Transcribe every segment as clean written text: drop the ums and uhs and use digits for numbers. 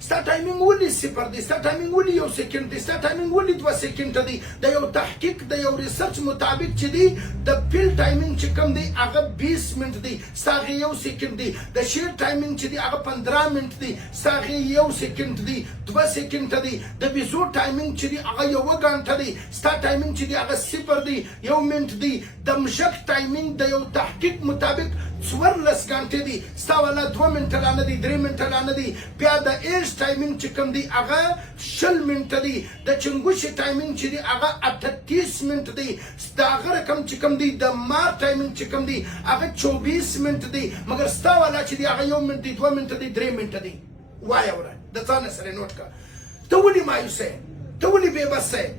ستا ټایمینګ ولې صفر دی، ستا ټایمینګ ولې 1 سیکنډ دی، ستا ټایمینګ ولې 2 سیکنډ دی. د یو تحقیق د یو ریسرچ مطابق چې دی د پیل ټایمینګ چې کوم دی هغه 20 منټ دی، ستا هغې 1 سیکنډ دی. د شیر ټایمینګ چې دی هغه 15 منټ دی، ستا هغې 1 سیکنډ دی، 2 سیکنډ دی. د بیزو ټایمینګ چې دی هغه 1 غنټه دی، ستا ټایمینګ چې دی هغه 0 دی، 1 منټ دی. د مشک ټایمینګ د یو تحقیق مطابق 14 غنټې دی، ستا والا 2 منټه لا نه دی، 3 منټه لا نه دی. بیا د ایج ټایمینګ چې کوم دی هغه 20 منټه دی. د چنګوشي ټایمینګ چې دی هغه 38 منټ دی. د هغه رقم چې کوم دی د مار ټایمینګ چې کوم دی هغه 24 منټ دی. مګر ستا والا چې دی هغه 1 منټ دی، 2 منټه دی، 3 منټه دی. وایه وره د ځانه سره نوټ کړه. ته ولې مایوسه یې؟ ته ولې بېبسه یې؟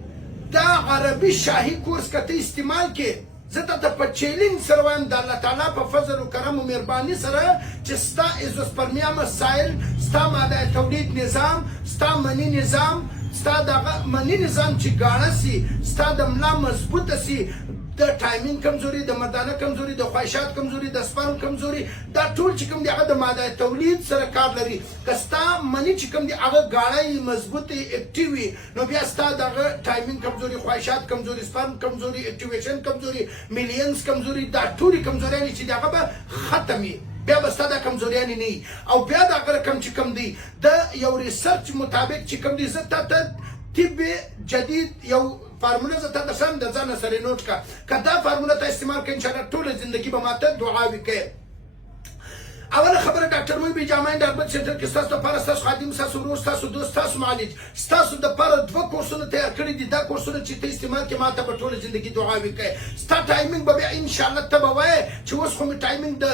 دا عربي شاهي کورس که ته استعمال کې، زه ته په چیلنج سره وایم د الله تعالی په فضل و کرم و مهرباني سره چې ستا ایزوسپرمیا مسایل، ستا ماده تولید نظام، ستا منی نظام، ستا دغه منی نظام چې ګاڼه سي، ستا د ملا مضبوطه سي، د ټایمینګ کمزوري، د مردانه کمزوري، د خواهشات کمزوري، د سپرم کمزوري، دا ټول چې کوم دی هغه د ماده تولید سره کار لري. که ستا منی چې کوم دی هغه ګاڼه مضبوطې اکټیو وي، نو بیا ستا دغه ټایمینګ کمزوري، خواهشات کمزوري، سپرم کمزوري، اکټیویشن کمزوري، میلینز کمزوري، دا ټولې کمزوریانې چې دی هغه به ختم وي. بیا به ستا دا کمزوریانې نه وي. او بیا د هغه رقم چې کوم دی د یو ریسرچ مطابق چې کوم دی، زه تا ته طب جدید یو فارموله زه تا درسم، د ځانه سره نوټ کړه. که دا فارموله ته استعمال کړې انشاءالله ټوله زندګي به ماته دعاوې کوې. اوله خبره ډاکټر محی جامعین ډاربت سنټر کې ستاسو لپاره ستاسو خادم، ستاسو ورور، ستاسو دوست، ستاسو معالج ستاسو دپاره 2 کورسونه تیار کړي دي. دا کورسونه چې ته استعمال کړې ماته به ټوله زندګي دعاوې کوې. ستا ټایمینګ به بیا انشاءالله ته به وایې چې اوس خو مې ټایمینګ د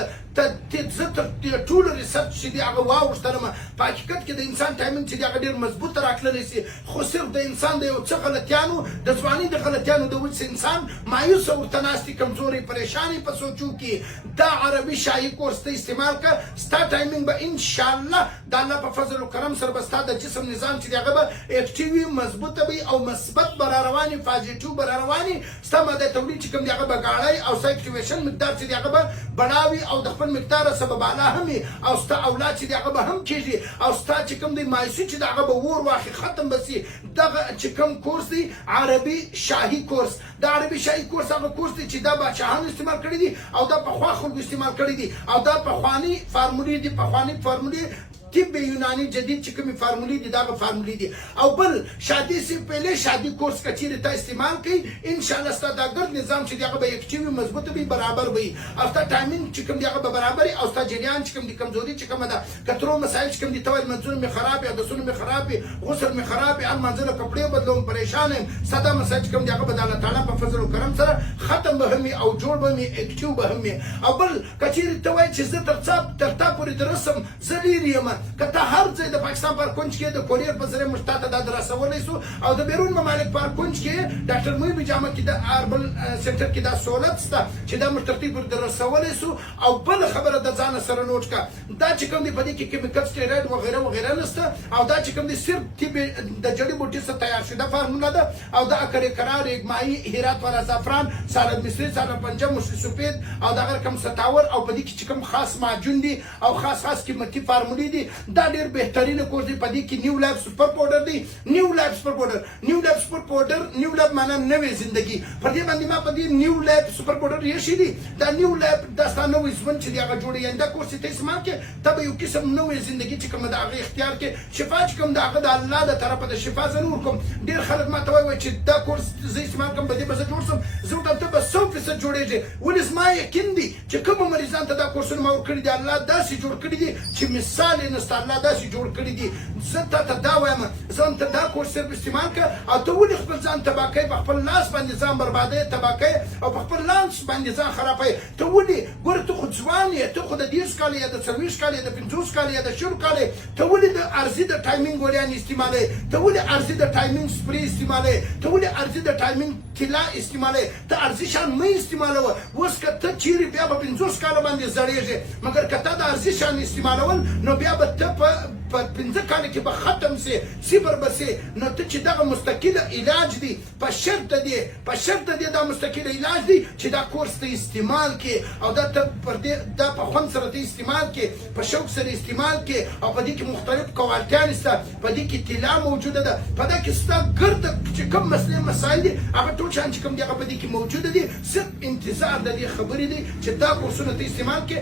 زه تر ټولو ریسرچ چې دی هغه واوښتلم. په حقیقت کې د انسان ټایمینګ چې دی هغه ډېر مضبوط راتللی سي، خو صرف د انسان د یو څه غلطیانو، د ځوانۍ د غلطیانو د وجې انسان مایوسه ورته ناست دی، کمزورې پریشانې په سوچو کې. دا عربي شاهي کورس ته استعمال کړه، ستا ټایمینګ به انشاءالله د الله په فضل و کرم سره به ستا د جسم نظام چې دی هغه به اکټیو وي، مضبوطه وي او مثبت به راروان وي، پازیټیو به راروان وي. ستا ماده تولید چې کوم دی هغه به ګاڼی او ستا اکټیویشن مقدار چې دی هغه به بڼاوي او د خپل مقدار سبب بالا هم وي. او ستا اولاد چې دی هغه به هم کېږي. او ستا چې کوم دی مایوسي چې د هغه به اور واخلي، ختم به سي. دغه چې کوم کورس دی عربي شاهي کورس، د عربي شاهي کورس هغه کورس دی چې دا بادشاهانو استعمال کړي دي او دا پخوا خلکو استعمال کړي دي. او دا پخواني فارمولې دي، پخواني فارمولې طب یونانی جدید چې کومې فارمولې دي دا به فارمولې دي. او بل شادي سے پہلے شادي کورس که چیرې ته استعمال کوي، انشاءالله ستا دا ګرد نظام چې دی هغه به اکټیو وي، مضبوط وي، برابر وي. او ستا ټایمینګ چې کوم دی هغه به برابر وي. او ستا جریان چې کوم دی، کمزوري چې کومه ده، کترو مسایل چې کوم دي، ته وایې منځونه مې خراب وي، عدسونه مې خراب وي، غسل مې خراب وي، هر منځله کپړې بدلوم، پریشان یم، ستا دا مسایل چې کوم دی هغه به د الله تعالی په فضل و کرم سره ختم به هم وي او جوړ به هم وي، اکټیو به هم وي. او بل که چیرې ته وایې چې زه تر تا پورې د رسم زه لرې یم، که ته هر د پاکستان پر کونج کې د کوریر په ذریعه موږ تاته دا رسولی سو. او د بیرون ممالک پر کونج کې ډاکټر محی جامع کې د اربل سنټر کې دا سہولت شته چې دا موږ ترتیب ور رسولی سو. او بله خبره د ځانه سره نوټ کړه، دا چې کوم دی په دې کې کیمیکل سټیراید وغیره وغیره نشته. او دا چې کوم دی صرف طب د جړی بوټي څخه تیار شوی دا فارموله ده. او دا اکر قرار اگماهی، هرات والا زعفران، سالب مصری، سالب پنجم، مصری سفید او دغه رقم 57. او په دې کې چې کوم خاص معجون دي او خاص قیمتي فارمولې دي، دا ډېر بهترین کورس دی. په دې کې نیو لایف سپر پاوډر دی، نیو لایف سپر پاوډر، نیو لایف سپر پاوډر، نیو لایف معنا نوې زندگی. په دې باندې ما په دې نیو لایف سپر پاوډر یې شي دي. دا نیو لایف دا ستا نوې ژوند چې دی هغه جوړوي. دا کورس ته استعمال کې ته به یو قسم نوې زندگی چې کومه د هغه اختیار کې شفا چې کوم د هغه د الله د طرفه د شفا ضرور کوم. ډېر خلک ما ته وایي چې دا کورس زه استعمال کوم په دې به زه جوړ شم. زه ورته ته به 100% جوړېږي. ولې زما یقین دی چې کومو مریضانو ته دا کورسونه ما ورکړي دي الله داسې جوړ کړي دي چې مثال یې نشته. الله داسې جوړ کړي دي. زه تا ته دا وایم زه هم ته دا کورس صرف استعمال کړه. او ته ولې خپل ځان تباه کوې، په خپل لاس باندې ځان بربادوې، تباه کوې او په خپل لاس باندې ځان خرابوې. ته ولې ګوره ته خو ځوان یې، ته خو د 30 کال یا د 40 کال یا د 50 کال یا د 100 کال یې. ته ولې د عرضي د ټایمینګ وریانې استعمالوې، ته ولې عرضي د ټایمینګ سپرې استعمالوې، ته ولې عرضي د ټایمینګ طلا استعمالوې. ته عرضي شیان مه استعمالوه. اوس که ته چیرې بیا به 50 کاله باندې زړېږې، مګر که ته د عرضي شیان استعمالول نو بیا به ته په 15 کال کې به ختم سي صفر به سي نو ته چې دغه مستقل علاج دی په شرط دی دا مستقل علاج دی چې دا کورس ته استعمال کې او دا ته پر دې دا په خوند سره ته استعمال کې په شوق سره استعمال کې او په دې کې مختلف کوالټیان سته په دې کې طلا موجوده ده په دا کې ستا ګرد چې کوم مسائل دي هغه ټول شان چې کوم دي هغه په دې کې موجوده دي صرف انتظار د دې خبرې دی چې دا کورسونه ته استعمال کې